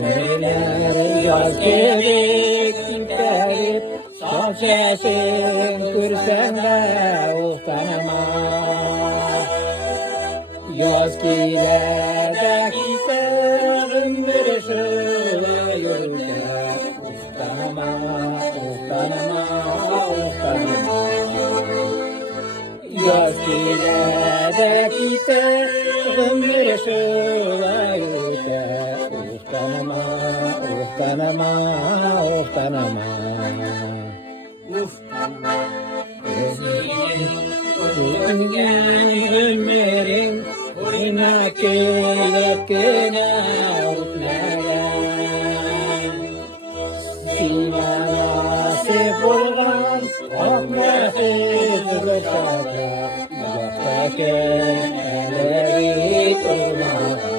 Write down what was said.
Neler yaz gerek gerek saf sesin kürsen de utanma. Yaz gile gitse ömür yürüse utanma, utanma, utanma. Yaz gile gitse ömür yürüse utanma, utanma, utanma. Ömrün boyuna kelekine utmayan Simanası bulgan akmasız başaka Yaktaki